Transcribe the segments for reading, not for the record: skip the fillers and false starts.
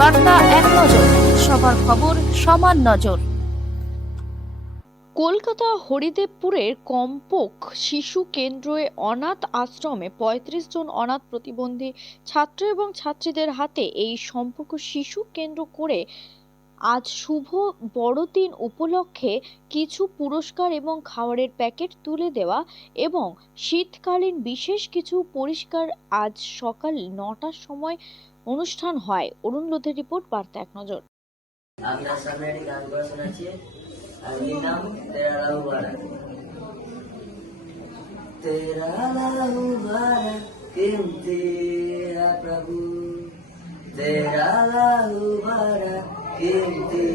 বার্তা এক নজর, সবার খবর সমান নজর। কলকাতা হরিদেবপুরের কম্পক শিশু কেন্দ্রে অনাথ আশ্রমে ৩৫ জন অনাথ প্রতিবন্ধী ছাত্র এবং ছাত্রীদের হাতে এই সম্পর্ক শিশু কেন্দ্র করে আজ শুভ বড়দিন উপলক্ষে কিছু পুরস্কার এবং খাবারের প্যাকেট তুলে দেওয়া এবং শীতকালীন বিশেষ কিছু পরিষ্কার আজ সকাল ৯টার সময় অনুষ্ঠান হয়। অরুণ লোধের রিপোর্ট, বার্তা এক নজর। আপনার সামনে একটি গান করে শোনাচ্ছি। আমি নাম তেরা লাহু বারা, তেরা লাহু বারা कीमती है प्रभु, तेरा लाहू बारा कीमती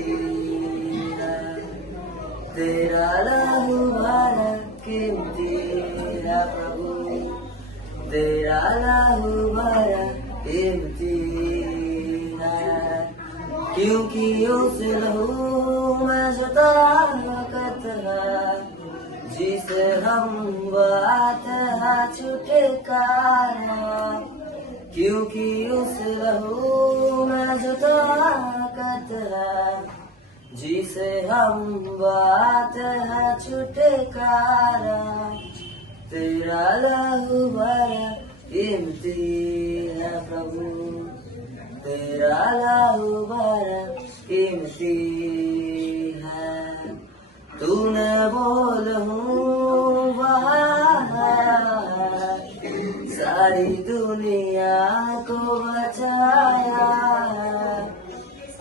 है, तेरा लाहू बारा कीमती है प्रभु, तेरा लाहू बारा कीमती है, क्योंकि उस लहू में जो ताकत है, जिसे हम बाते हैं छुटकारा, क्योंकि उस लहू में जो ताकत है, जिसे हम बाते हैं छुटकारा, तेरा लहू बड़ा कीमती है प्रभु, तेरा लहू बड़ा कीमती है, तूने बोल हूँ बहाया, सारी दुनिया को बचाया,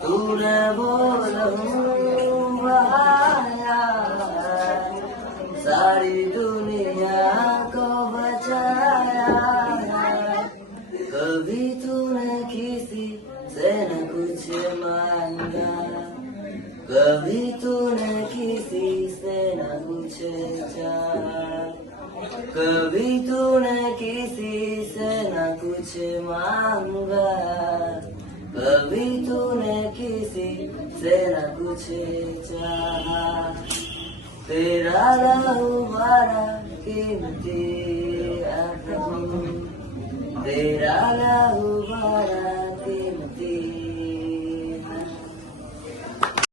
तूने बोल हूँ बहाया, सारी दुनिया को बचाया, कभी तूने किसी से न कुछ मांगा, कभी तूने किसी से न कुछ चाहा, कभी तूने किसी से न कुछ मांगा, कभी तूने किसी से न कुछ चाहा, तेरा लहू बड़ा कीमती है प्रभु, तेरा लहू